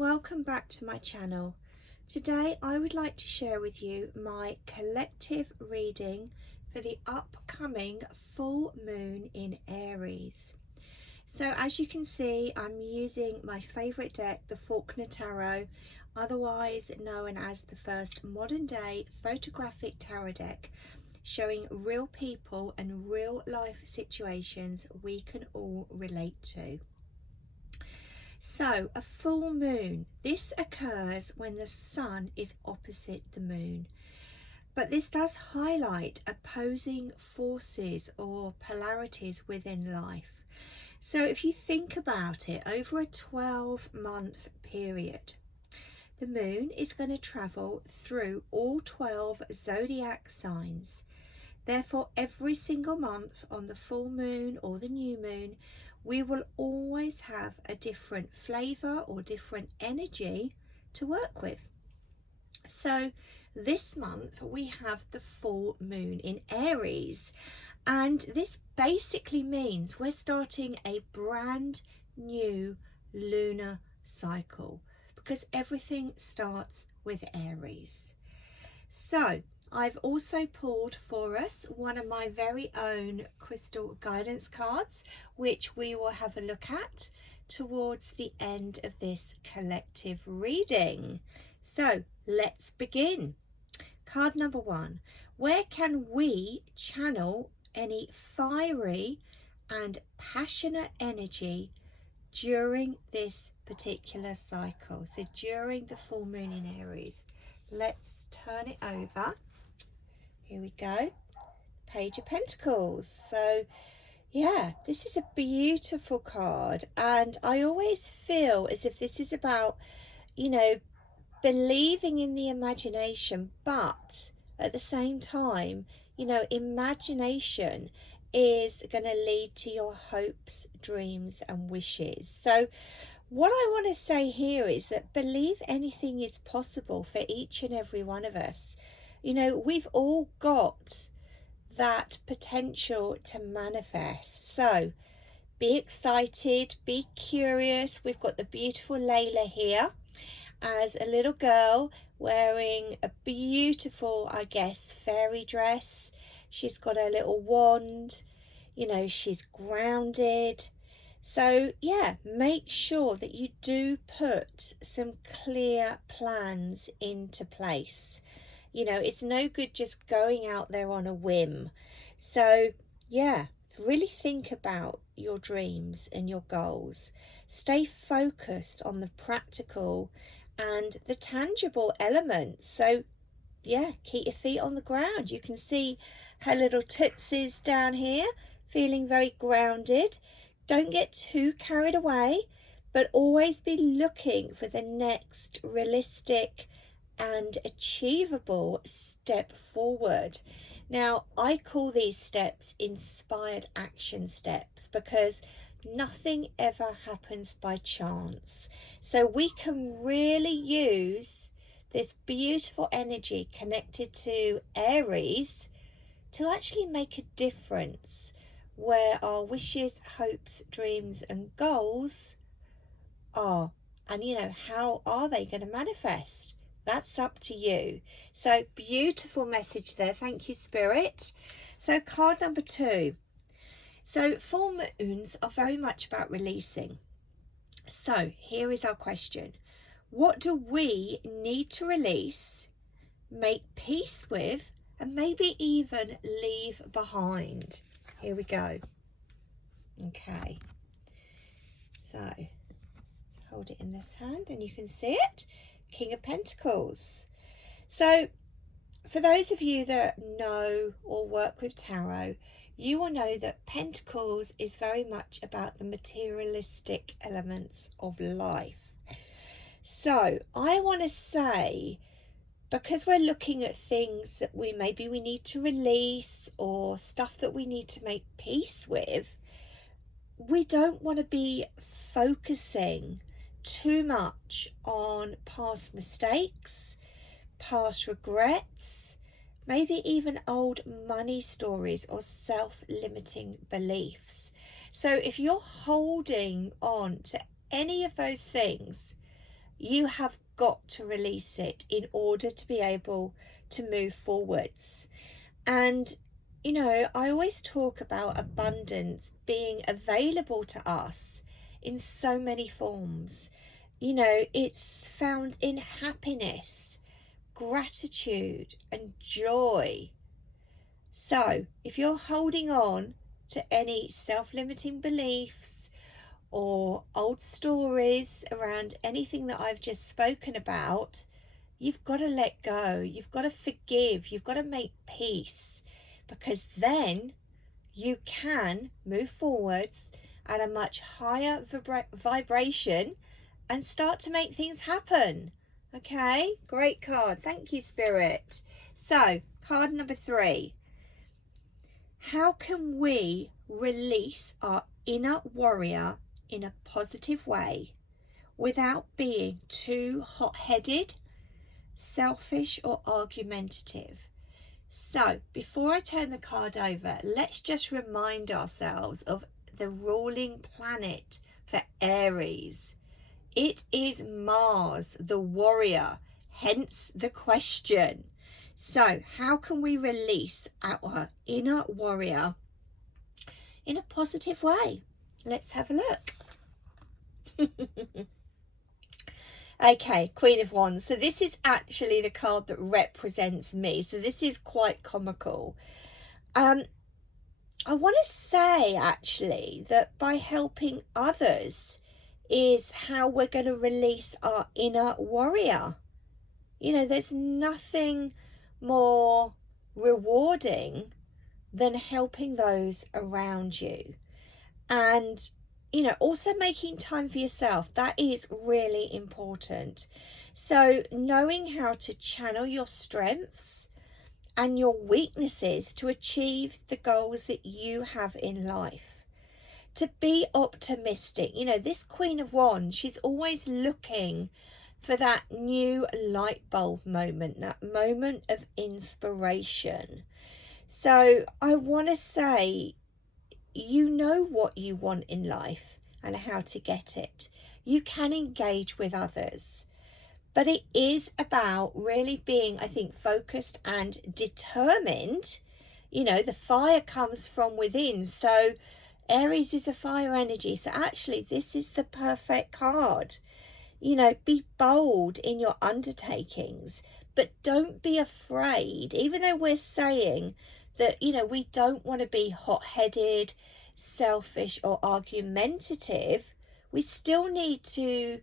welcome back to my channel. Today I would like to share with you my collective reading for the upcoming full moon in Aries. So as you can see, I'm using my favourite deck, the Faulkner Tarot, otherwise known as the first modern day photographic tarot deck, showing real people and real life situations we can all relate to. So a full moon, this occurs when the sun is opposite the moon, but this does highlight opposing forces or polarities within life. So if you think about it, over a 12-month period, the moon is going to travel through all 12 zodiac signs. Therefore, every single month on the full moon or the new moon, we will always have a different flavour or different energy to work with. So this month we have the full moon in Aries, and this basically means we're starting a brand new lunar cycle because everything starts with Aries. So I've also pulled for us one of my very own crystal guidance cards, which we will have a look at towards the end of this collective reading. So let's begin. Card number 1. Where can we channel any fiery and passionate energy during this particular cycle? So during the full moon in Aries. Let's turn it over. Here we go, Page of Pentacles. So yeah, this is a beautiful card, and I always feel as if this is about, believing in the imagination, but at the same time, imagination is going to lead to your hopes, dreams and wishes. So what I want to say here is that believe anything is possible for each and every one of us. We've all got that potential to manifest. So be excited, be curious. We've got the beautiful Layla here as a little girl wearing a beautiful, I guess, fairy dress. She's got her little wand, she's grounded. So yeah, make sure that you do put some clear plans into place. It's no good just going out there on a whim. So yeah, really think about your dreams and your goals. Stay focused on the practical and the tangible elements. So yeah, keep your feet on the ground. You can see her little tootsies down here, feeling very grounded. Don't get too carried away, but always be looking for the next realistic and achievable step forward. Now, I call these steps inspired action steps because nothing ever happens by chance. So we can really use this beautiful energy connected to Aries to actually make a difference where our wishes, hopes, dreams and goals are. And how are they going to manifest? That's up to you. So beautiful message there. Thank you, Spirit. So card number 2. So full moons are very much about releasing. So here is our question. What do we need to release, make peace with, and maybe even leave behind? Here we go. Okay. So let's hold it in this hand and you can see it. King of Pentacles. So for those of you that know or work with tarot, you will know that Pentacles is very much about the materialistic elements of life. So I want to say, because we're looking at things that we need to release or stuff that we need to make peace with, we don't want to be focusing too much on past mistakes, past regrets, maybe even old money stories or self-limiting beliefs. So if you're holding on to any of those things, You have got to release it in order to be able to move forwards. And, you know, I always talk about abundance being available to us in so many forms. You know, it's found in happiness, gratitude, and joy. So, if you're holding on to any self-limiting beliefs or old stories around anything that I've just spoken about, you've got to let go. You've got to forgive. You've got to make peace, because then you can move forwards at a much higher vibration and start to make things happen. Okay, great card. Thank you, Spirit. So, card number 3. How can we release our inner warrior in a positive way without being too hot-headed, selfish, or argumentative? So, before I turn the card over, let's just remind ourselves of the ruling planet for Aries. It is Mars, the warrior, hence the question. So, how can we release our inner warrior in a positive way? Let's have a look. Okay, Queen of Wands. So this is actually the card that represents me. So this is quite comical. I want to say actually that by helping others is how we're going to release our inner warrior. You know, there's nothing more rewarding than helping those around you. And, you know, also making time for yourself. That is really important. So knowing how to channel your strengths and your weaknesses to achieve the goals that you have in life. To be optimistic. You know, this Queen of Wands, she's always looking for that new light bulb moment, that moment of inspiration. So I want to say, you know what you want in life and how to get it. You can engage with others, but it is about really being, I think, focused and determined. You know, the fire comes from within. So Aries is a fire energy. So actually, this is the perfect card. You know, be bold in your undertakings, but don't be afraid, even though we're saying that, you know, we don't want to be hot-headed, selfish, or argumentative. We still need to,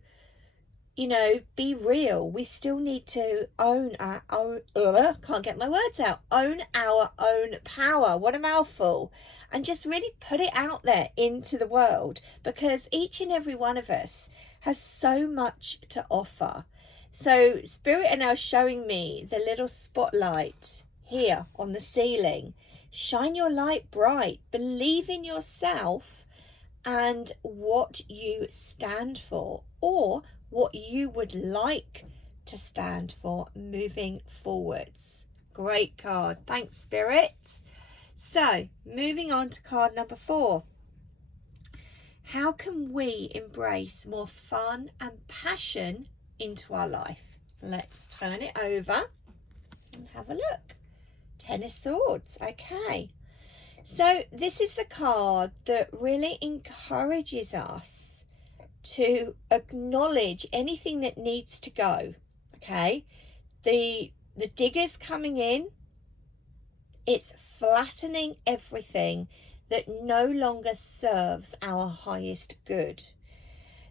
you know, be real. We still need to own our own, can't get my words out, own our own power. What a mouthful. And just really put it out there into the world, because each and every one of us has so much to offer. So Spirit are now showing me the little spotlight here on the ceiling. Shine your light bright. Believe in yourself and what you stand for, or what you would like to stand for moving forwards. Great card. Thanks, Spirit. So moving on to card number 4. How can we embrace more fun and passion into our life? Let's turn it over and have a look. 10 of Swords. Okay. So this is the card that really encourages us to acknowledge anything that needs to go. Okay. The digger's coming in. It's flattening everything that no longer serves our highest good.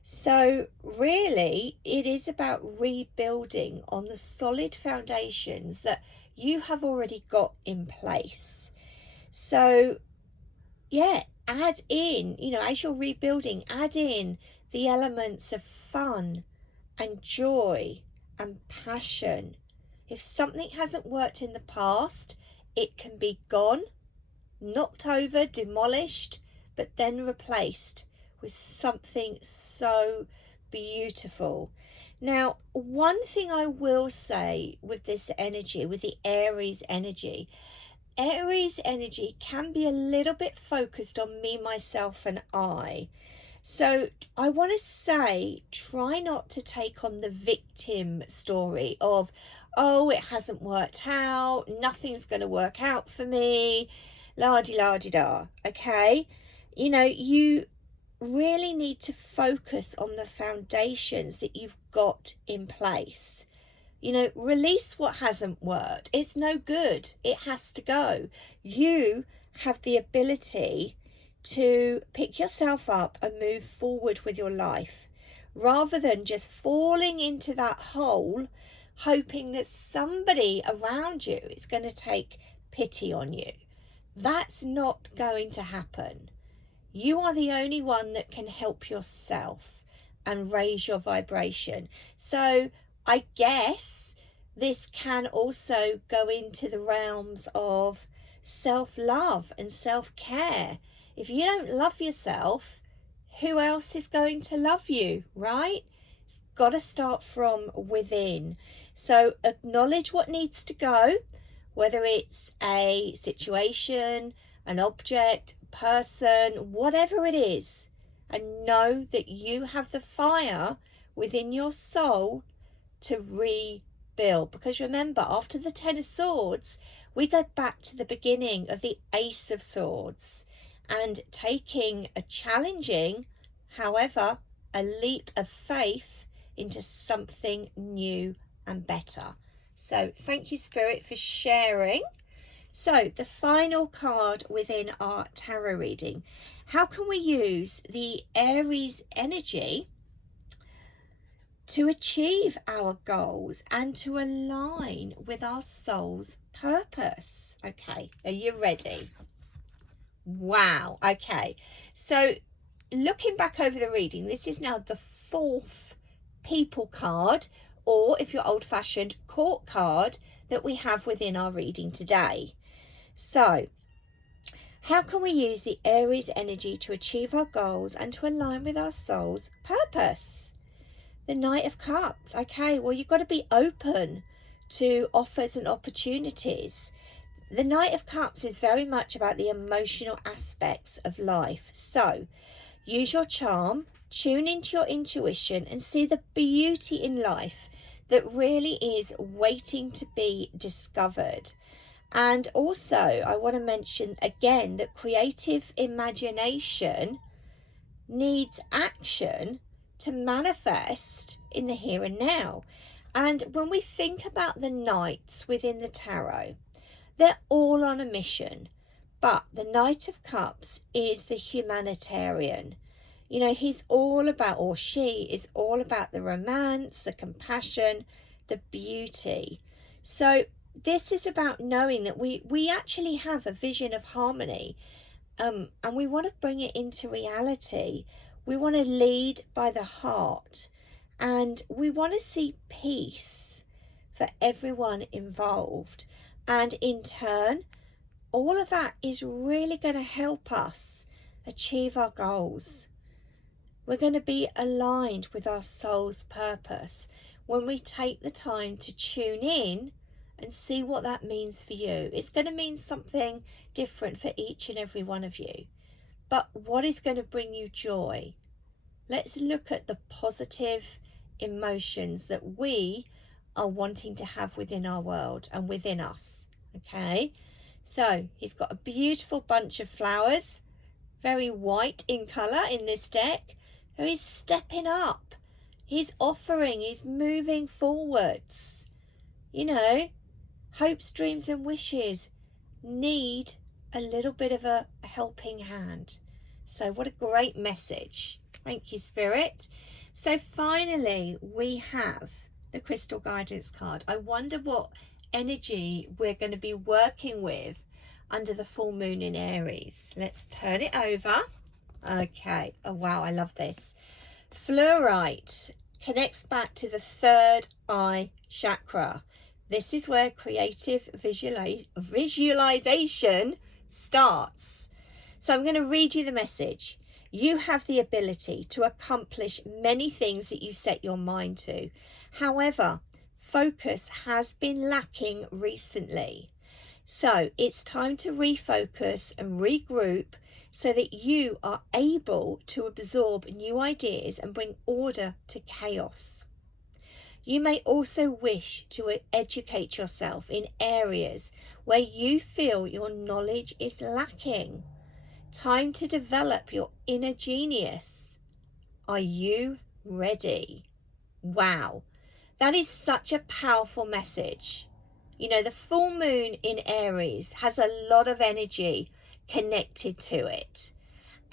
So really, it is about rebuilding on the solid foundations that you have already got in place. So yeah, add in, you know, as you're rebuilding, add in the elements of fun and joy and passion. If something hasn't worked in the past, it can be gone, knocked over, demolished, but then replaced with something so beautiful. Now, one thing I will say with this energy, with the Aries energy can be a little bit focused on me, myself, and I. So I want to say, try not to take on the victim story of, oh, it hasn't worked out, nothing's going to work out for me, la-di-la-di-da, okay? You know, you really need to focus on the foundations that you've got in place. You know, release what hasn't worked. It's no good. It has to go. You have the ability to pick yourself up and move forward with your life, rather than just falling into that hole hoping that somebody around you is going to take pity on you. That's not going to happen. You are the only one that can help yourself and raise your vibration. So I guess this can also go into the realms of self-love and self-care. If you don't love yourself, who else is going to love you, right? It's got to start from within. So acknowledge what needs to go, whether it's a situation, an object, person, whatever it is, and know that you have the fire within your soul to rebuild. Because remember, after the Ten of Swords, we go back to the beginning of the Ace of Swords, and taking a challenging, however, a leap of faith into something new and better. So thank you, Spirit, for sharing. So the final card within our tarot reading, how can we use the Aries energy to achieve our goals and to align with our soul's purpose? Okay, are you ready? Wow. Okay, so looking back over the reading, this is now the fourth people card, or if you're old-fashioned, court card that we have within our reading today. So how can we use the Aries energy to achieve our goals and to align with our soul's purpose? The Knight of Cups. Okay, well, you've got to be open to offers and opportunities. The Knight of Cups is very much about the emotional aspects of life. So use your charm, tune into your intuition, and see the beauty in life that really is waiting to be discovered. And also, I want to mention again that creative imagination needs action to manifest in the here and now. And when we think about the knights within the tarot, they're all on a mission, but the Knight of Cups is the humanitarian. You know, he's all about, or she is all about the romance, the compassion, the beauty. So this is about knowing that we actually have a vision of harmony, and we want to bring it into reality. We want to lead by the heart, and we want to see peace for everyone involved. And in turn, all of that is really going to help us achieve our goals. We're going to be aligned with our soul's purpose when we take the time to tune in and see what that means for you. It's going to mean something different for each and every one of you. But what is going to bring you joy? Let's look at the positive emotions that we are wanting to have within our world and within us. Okay, so he's got a beautiful bunch of flowers, very white in colour in this deck. So he's stepping up, he's offering, he's moving forwards. You know, hopes, dreams and wishes need a little bit of a helping hand. So what a great message. Thank you, Spirit. So finally, we have the Crystal Guidance card. I wonder what energy we're going to be working with under the full moon in Aries. Let's turn it over. Okay. Oh, wow. I love this. Fluorite connects back to the third eye chakra. This is where creative visualization starts. So I'm going to read you the message. You have the ability to accomplish many things that you set your mind to. However, focus has been lacking recently. So it's time to refocus and regroup so that you are able to absorb new ideas and bring order to chaos. You may also wish to educate yourself in areas where you feel your knowledge is lacking. Time to develop your inner genius. Are you ready? Wow, that is such a powerful message. You know, the full moon in Aries has a lot of energy connected to it.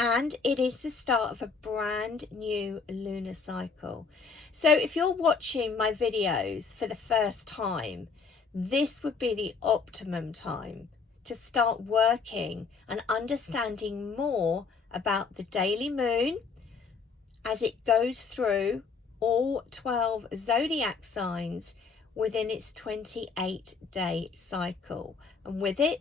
And it is the start of a brand new lunar cycle. So if you're watching my videos for the first time, this would be the optimum time to start working and understanding more about the daily moon as it goes through all 12 zodiac signs within its 28-day cycle. And with it,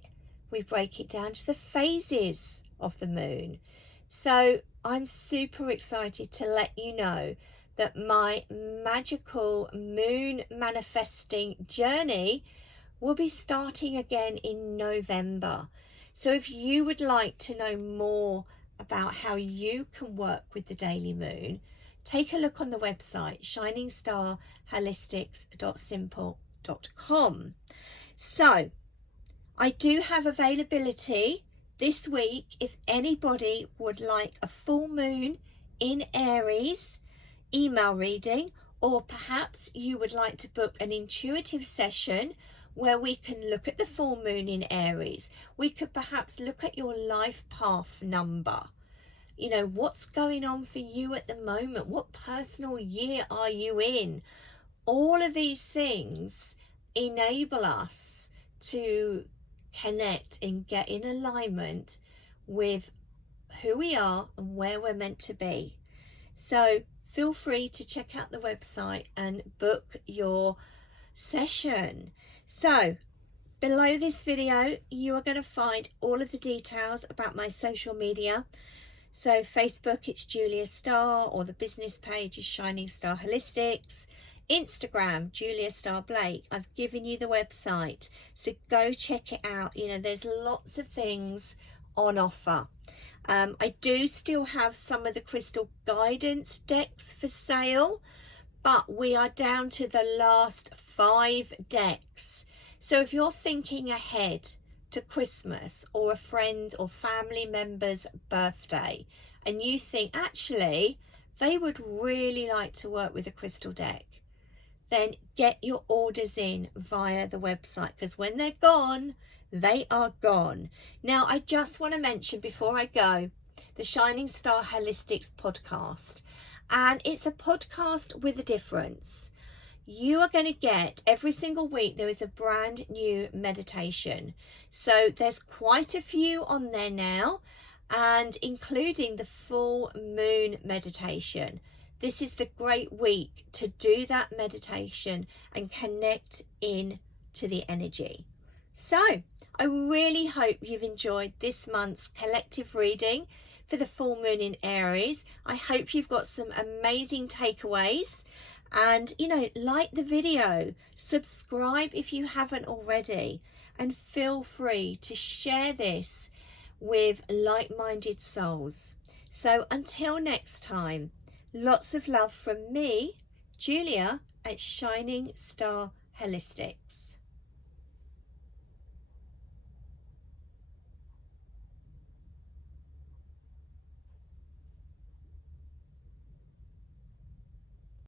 we break it down to the phases of the moon. So I'm super excited to let you know that my magical moon manifesting journey will be starting again in November. So if you would like to know more about how you can work with the daily moon, take a look on the website shiningstarholistics.simple.com. So I do have availability this week if anybody would like a full moon in Aries email reading, or perhaps you would like to book an intuitive session where we can look at the full moon in Aries. We could perhaps look at your life path number. You know, what's going on for you at the moment? What personal year are you in? All of these things enable us to connect and get in alignment with who we are and where we're meant to be. So feel free to check out the website and book your session. So below this video, you are going to find all of the details about my social media. So Facebook, it's Julia Star, or the business page is Shining Star Holistics. Instagram, Julia Star Blake. I've given you the website, so go check it out. You know, there's lots of things on offer. I do still have some of the crystal guidance decks for sale, but we are down to the last 5 decks. So if you're thinking ahead to Christmas or a friend or family member's birthday, and you think actually they would really like to work with a crystal deck, then get your orders in via the website, because when they're gone, they are gone. Now, I just want to mention before I go, the Shining Star Holistics podcast. And it's a podcast with a difference. You are going to get every single week, there is a brand new meditation. So there's quite a few on there now, and including the full moon meditation. This is the great week to do that meditation and connect in to the energy. So I really hope you've enjoyed this month's collective reading for the full moon in Aries. I hope you've got some amazing takeaways, and you know, like the video, subscribe if you haven't already, and feel free to share this with like-minded souls. So until next time, lots of love from me, Julia, at Shining Star Holistic.